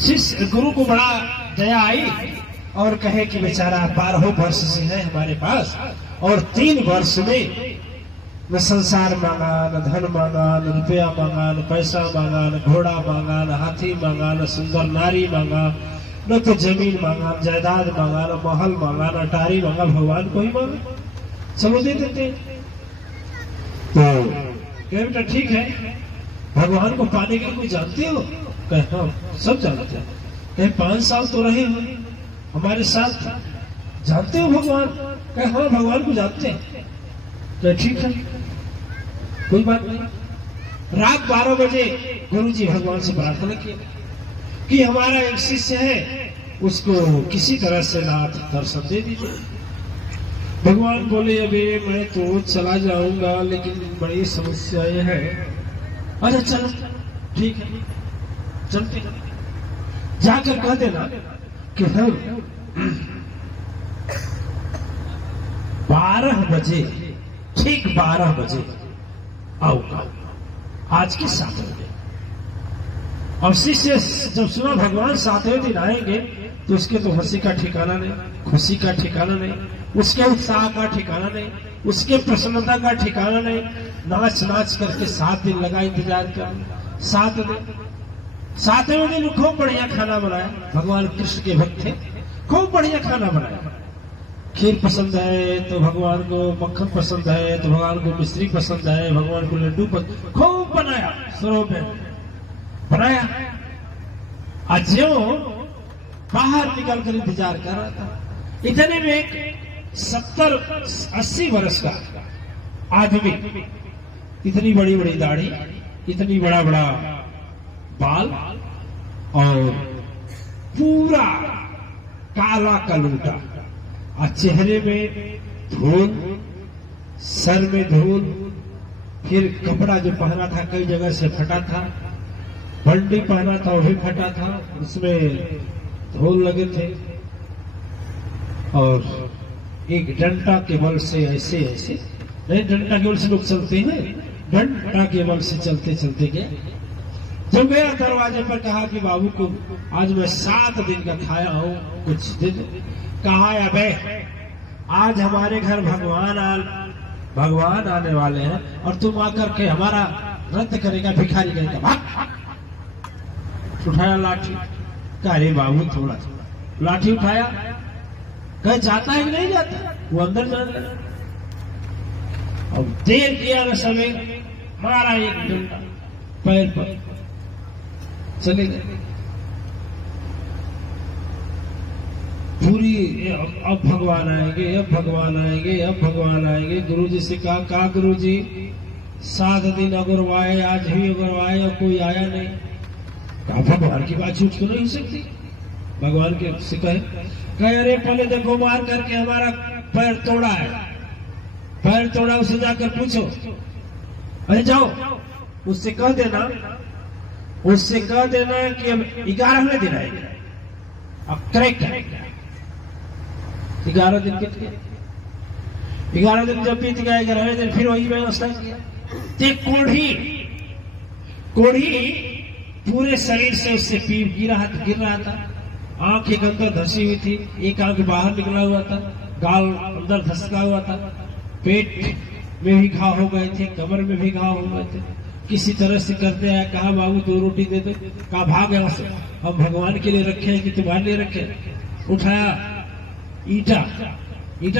शिष्य गुरु को बड़ा दया आई और कहे कि बेचारा 12 वर्ष से है हमारे पास और 3 वर्ष में न संसार मांगा, न धन मांगा, न रुपया मांगा, न पैसा मांगा, न घोड़ा मांगा, न हाथी मांगा, न सुंदर नारी मांगा, न तो जमीन मांगा, न जायदाद मांगा, न महल मांगा, न अटारी मांगा, भगवान को ही मांगा, चलो दे देते। तो कहे बेटा ठीक है, भगवान को पाने के लिए कोई जानते हो? कहे हाँ सब जानते हैं। कहे 5 साल तो रहे हो हमारे साथ, जानते हो भगवान? कहे हाँ भगवान को जानते हैं। कहे ठीक है कोई बात नहीं। रात 12 बजे गुरुजी भगवान से प्रार्थना किया कि हमारा एक शिष्य है उसको किसी तरह से नाथ दर्शन दे दीजिए। भगवान बोले अबे मैं तो चला जाऊंगा लेकिन बड़ी समस्या ये है। अच्छा चलो ठीक है चलते, जाकर कह देना कि हम 12 बजे ठीक 12 बजे आऊंगा आज के 7 बजे। और शिष्य जब सुना भगवान 7वें दिन आएंगे तो उसके तो हंसी का ठिकाना नहीं, खुशी का ठिकाना नहीं, उसके उत्साह का ठिकाना नहीं, उसके प्रसन्नता का ठिकाना नहीं। नाच नाच करके 7 दिन लगा इंतजार कर। 7वें दिन खूब बढ़िया खाना बनाया। भगवान कृष्ण के भक्त थे, खूब बढ़िया खाना बनाया। खीर पसंद है तो भगवान को मक्खन पसंद है, तो भगवान को मिश्री पसंद है, भगवान को लड्डू पसंद, खूब बनाया। स्वरूप में बनाया। आज जो बाहर निकल कर इंतजार कर रहा था, इतने में एक 70-80 वर्ष का आदमी, इतनी बड़ी बड़ी दाढ़ी, इतनी बड़ा बड़ा बाल और पूरा काला कलूटा और चेहरे में धूल, सर में धूल, फिर कपड़ा जो पहना था कई जगह से फटा था, बंडी पहना था वो भी फटा था, उसमें धूल लगे थे और एक डंडा के बल से ऐसे ऐसे नहीं, डंडा के बल से लोग चलते हैं, डंडा के बल से चलते चलते गए। जब गया दरवाजे पर कहा कि बाबू को आज मैं 7 दिन का खाया हूं, कुछ दिन। कहा अबे आज हमारे घर भगवान आने वाले हैं और तुम आकर के हमारा रद्द करेगा, भिखारी करेगा। भाग। उठाया लाठी। कहा अरे बाबू थोड़ा लाठी उठाया। कह जाता है कि नहीं जाता? वो अंदर जाने लगा। अब देर किया न समय, मारा एक डंडा पैर पर, चले गए। पूरी अब भगवान आएंगे, अब भगवान आएंगे, अब भगवान आएंगे। गुरुजी से कहा गुरुजी 7 दिन अगरवाए, आज भी अगरवाए और कोई आया नहीं। कहा भगवान की बात छूट तो नहीं सकती। भगवान के से कहे अरे पहले देखो मार करके हमारा पैर तोड़ा है, पैर तोड़ा, उसे जाकर पूछो। अरे जाओ उससे कह देना कि अब 11वें दिन आएगा, अब करेक्ट है। 11 दिन कितने? 11 दिन जब बीत गए, 11वें दिन फिर वही व्यवस्था किया। कोढ़ी पूरे शरीर से उससे पीप गिर रहा था। आंख एक अंदर धसी हुई थी, एक आंख बाहर निकला हुआ था, गाल अंदर धसका हुआ था, पेट में भी घाव हो गए थे, कमर में भी घाव हो गए थे। किसी तरह से करते आया। कहा बाबू 2 रोटी दे दो। कहा भाग यहाँ से, हम भगवान के लिए रखे हैं कि तुम्हारे लिए रखे? उठाया ईटा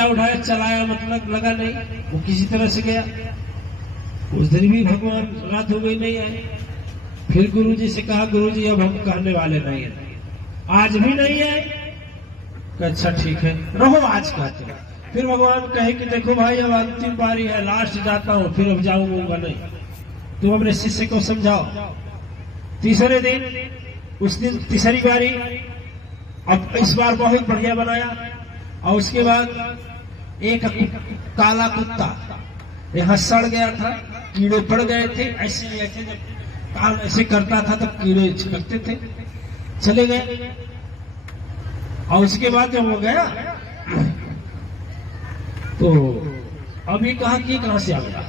उठाया, चलाया, मतलब लगा नहीं, वो किसी तरह से गया। उस दिन भी भगवान रात हो गई नहीं आए। फिर गुरुजी से कहा गुरुजी अब हम कहने वाले नहीं है, आज भी नहीं है। अच्छा ठीक है रहो आज कहते हैं। फिर भगवान कहे कि देखो भाई अब अंतिम बारी है, लास्ट जाता हूं, फिर अब जाऊंगा नहीं, तुम अपने शिष्य को समझाओ। तीसरे दिन, उस दिन तीसरी बारी, अब इस बार बहुत बढ़िया बनाया। और उसके बाद एक काला कुत्ता यहाँ सड़ गया था, कीड़े पड़ गए थे, ऐसे जब काम ऐसे करता था तो कीड़े छिड़कते थे, चले गए। और उसके बाद जब वो गया तो अभी कहा कि कहां से आ गया?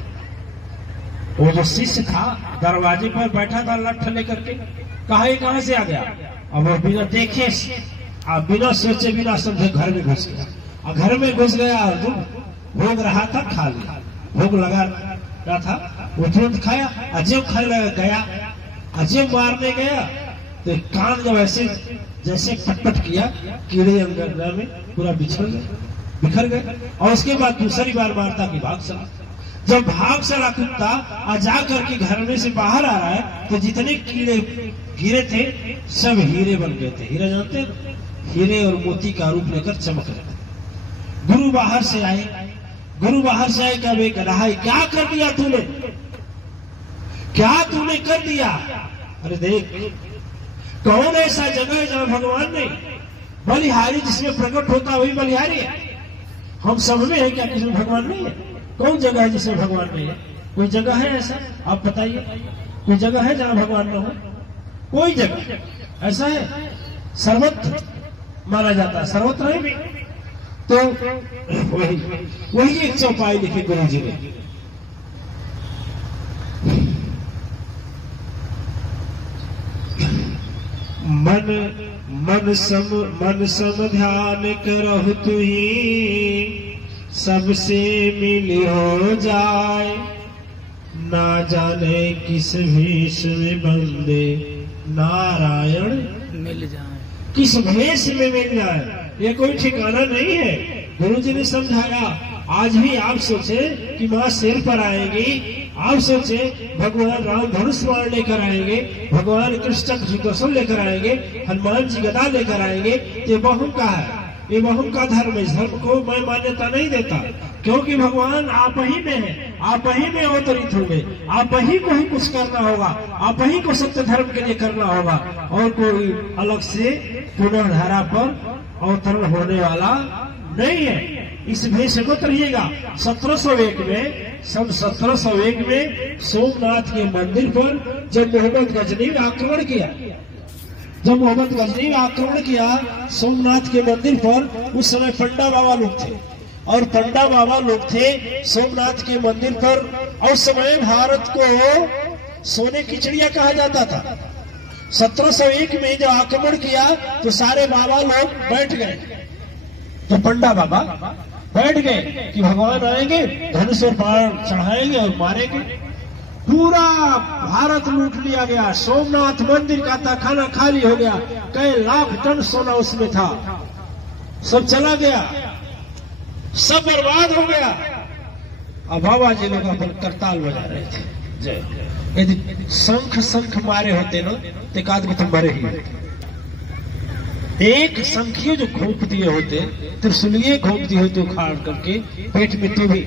वो जो शिष्य था दरवाजे पर बैठा था लठ लेकर के, कहा ये कहां से आ गया? अब वो बिना देखे, बिना सोचे बिना समझे घर में घुस गया। और घर में घुस गया, अर्जुन भोग रहा था, खा लिया। भोग लगा रहा था, वो तुरंत खाया। अजब खाने गया, अजब मारने गया तो कान जब ऐसे जैसे पटपट किया, कीड़े अंदर में पूरा बिखर गए। और उसके बाद दूसरी बार मारता कि भाग चला। जब भाग चला कुत्ता और जा करके घर में से बाहर आ रहा है तो जितने कीड़े गिरे थे सब हीरे बन गए थे। हीरा जानते हैं? हीरे और मोती का रूप लेकर चमक रहे थे। गुरु बाहर से आए, क्या वे गधा, क्या कर दिया तूने? क्या तूने कर दिया? अरे देख, कौन ऐसा जगह है जहां भगवान नहीं? बलिहारी जिसमें प्रकट होता है वही बलिहारी है। हम सब में है क्या किसमें भगवान नहीं है? कौन जगह है जिसमें भगवान नहीं है? कोई जगह है ऐसा? आप बताइए, कोई जगह है जहां भगवान न हो? कोई जगह ऐसा है? सर्वत्र माना जाता है, सर्वत्र है भी। तो वही एक चौपाई लिखी गुरु जी ने। मन सम ध्यान करहु तुही, सबसे मिल हो जाए। ना जाने किस भेष में बंदे नारायण मिल जाए, किस भेष में मिल जाए, ये कोई ठिकाना नहीं है। गुरु जी ने समझाया। आज भी आप सोचे कि मां सिर पर आएगी, आप सोचे भगवान राम धनुष बाण लेकर आएंगे, भगवान कृष्ण सुदर्शन लेकर आएंगे, हनुमान जी गदा लेकर आएंगे। ये बहुम का है, ये बहुम का धर्म है। इस धर्म को मैं मान्यता नहीं देता, क्योंकि भगवान आप ही में है, आप ही में अवतरित होंगे, आप ही को ही कुछ करना होगा, आप ही को सत्य धर्म के लिए करना होगा, और कोई अलग से पुनः धारा पर अवतरण होने वाला नहीं है। इस भेष को करिएगा। 1701 में, सन 1701 में सोमनाथ के मंदिर पर जब मोहम्मद गजनी ने आक्रमण किया, सोमनाथ के मंदिर पर, उस समय पंडा बाबा लोग थे, और पंडा बाबा लोग थे सोमनाथ के मंदिर पर। और समय भारत को सोने की चिड़िया कहा जाता था। 1701 में जब आक्रमण किया तो सारे बाबा लोग बैठ गए, तो पंडा बाबा बैठ गए कि भगवान आएंगे, धनुष और बाण चढ़ाएंगे और मारेंगे। पूरा भारत लूट लिया गया। सोमनाथ मंदिर का तहखाना खाली हो गया, कई लाख टन सोना उसमें था, सब चला गया, सब बर्बाद हो गया। अब बाबा जी लोग अपन करताल बजा रहे थे, जय। यदि शंख मारे होते ना तो एकाध को तो मरे ही होते। एक शंखियों जो घोंप दिए होते, त्रिशूलिये घोंप दिए होते उखाड़ करके पेट में, तो भी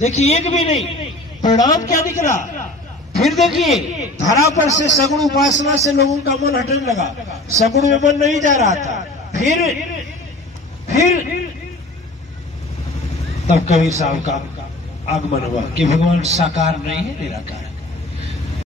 देखिए एक भी नहीं, परिणाम क्या निकला? फिर देखिए धरा पर से सगुण उपासना से लोगों का मन हटने लगा, सगुण में मन नहीं जा रहा था। फिर तब कबीर साहब का आगमन हुआ कि भगवान साकार नहीं है, निराकार है।